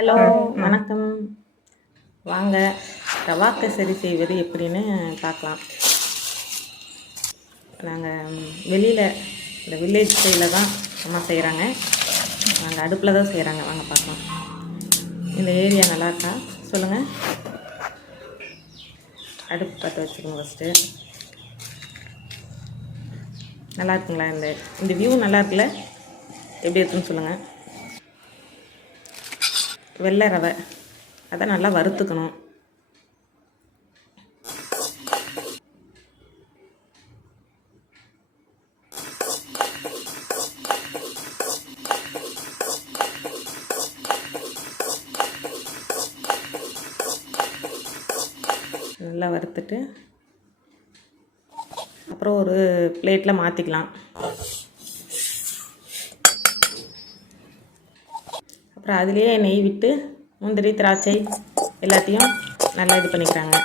Hello வணக்கம். வாங்க ரவா கேசரி செய்வது எப்படின்னு பார்க்கலாம். நாங்கள் வெளியில் இந்த வில்லேஜ் சைடில் தான் அம்மா செய்கிறாங்க நாங்கள் அடுப்பில் தான் செய்கிறாங்க வாங்க பார்க்கலாம். இந்த ஏரியா நல்லா இருக்கா? சொல்லுங்கள் அடுப்பு பற்ற வச்சுக்கோங்க ஃபஸ்ட்டு நல்லா இருக்குங்களா இந்த இந்த வியூ நல்லா இருக்குல்ல? எப்படி இருக்குன்னு சொல்லுங்கள் வெள்ளை ரவை. அதை நல்லா வறுத்துக்கணும். நல்லா வறுத்துட்டு அப்புறம் ஒரு பிளேட்டில் மாற்றிக்கலாம் அப்புறம் அதுலேயே நெய் விட்டு முந்திரி திராட்சை எல்லாத்தையும் நல்லா இது பண்ணிக்கிறாங்க.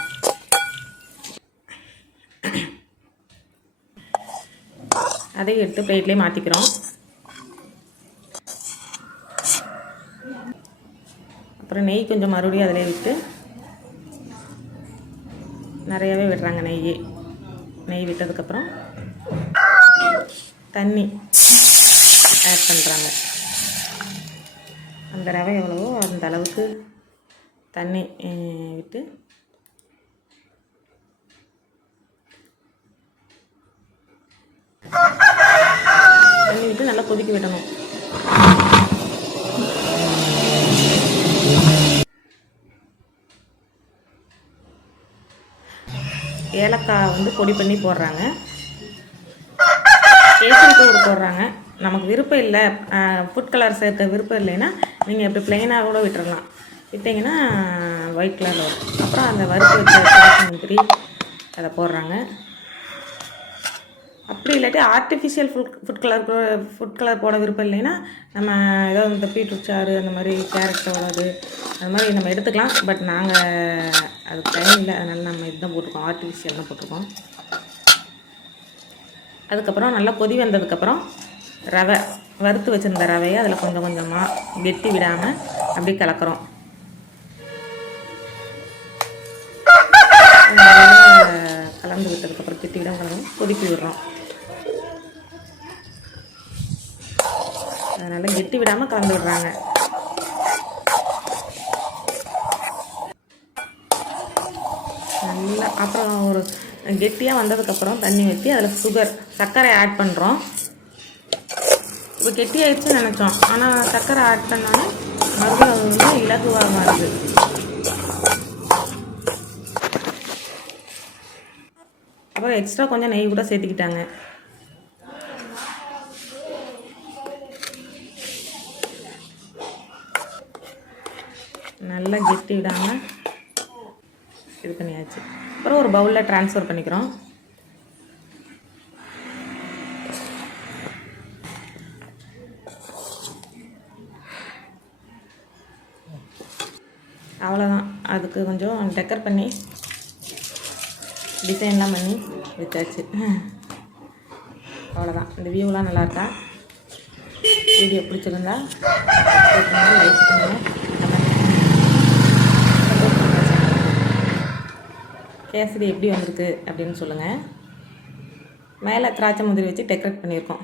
அதையும் எடுத்து பிளேட்லேயே மாற்றிக்கிறோம் அப்புறம் நெய் கொஞ்சம் மறுபடியும் அதிலே விட்டு நிறையவே விடுறாங்க நெய் நெய் விட்டதுக்கப்புறம் தண்ணி ஆட் பண்ணுறாங்க அந்த ரவை எவ்வளவோ அந்த அளவுக்கு தண்ணி விட்டு தண்ணி விட்டு நல்லா கொதிக்க விடணும். ஏலக்காய் வந்து பொடி பண்ணி போடுறாங்க. கேசரி பவுடர் போடுறாங்க. நமக்கு விருப்பம் இல்லை ஃபுட் கலர் சேர்க்க விருப்பம் இல்லைன்னா நீங்கள் இப்படி பிளெயினாக கூட விட்டுறலாம். விட்டிங்கன்னா ஒயிட் கலரில் வரும். அப்புறம் அந்த வறுத்து வச்ச முந்திரி அதை போடுறாங்க. அப்படி இல்லாட்டி artificial food food colour food colour போட விருப்பம் இல்லைன்னா நம்ம ஏதோ இந்த பீட்ரூட் சாறு அந்த மாதிரி கேரட் கேரட்டோடது அந்த மாதிரி நம்ம எடுத்துக்கலாம். பட் நாங்கள் அதுக்கு டைம் இல்லை. அதனால் நம்ம இதுதான் போட்டிருக்கோம். ஆர்டிஃபிஷியல் தான் போட்டிருக்கோம். அதுக்கப்புறம் நல்லா கொதி வந்ததுக்கப்புறம் ரவை வறுத்து வச்சுருந்த ரவையை அதில் கொஞ்சம் கொஞ்சமாக வெட்டி விடாமல் அப்படியே கலக்கிறோம். கலந்து விட்டதுக்கப்புறம் கெட்டி விடாமல் கலந்து விடுறோம். அதனால் கெட்டி விடாமல் கலந்து விடுறாங்க. நல்லா அப்புறம் ஒரு கெட்டியாக வந்ததுக்கப்புறம் தண்ணி ஊற்றி அதில் சுகர் சர்க்கரை ஆட் பண்ணுறோம் இப்போ கெட்டி ஆயிடுச்சுன்னு நினச்சோம். ஆனால் சர்க்கரை ஆட் பண்ணோன்னே மறுபடியும் அது வந்து இலகுவாக மாறுது. அப்புறம் எக்ஸ்ட்ரா கொஞ்சம் நெய் கூட சேர்த்துக்கிட்டாங்க. நல்லா கெட்டி விடாமல் இது பண்ணியாச்சு. அப்புறம் ஒரு பவுலில் ட்ரான்ஸ்ஃபர் பண்ணிக்கிறோம். அவ்வளோதான் அதுக்கு கொஞ்சம் டெக்கர் பண்ணி டிசைன்லாம் பண்ணி வச்சாச்சு. அவ்வளோதான் இந்த வியூலாம் நல்லா இருக்கா? வீடியோ பிடிச்சிருந்தா லைக் பண்ணுங்கள் கேசரி எப்படி வந்திருக்கு அப்படின்னு சொல்லுங்கள் மேலே திராட்சை முதிரி வச்சு டெக்கரேட் பண்ணியிருக்கோம்.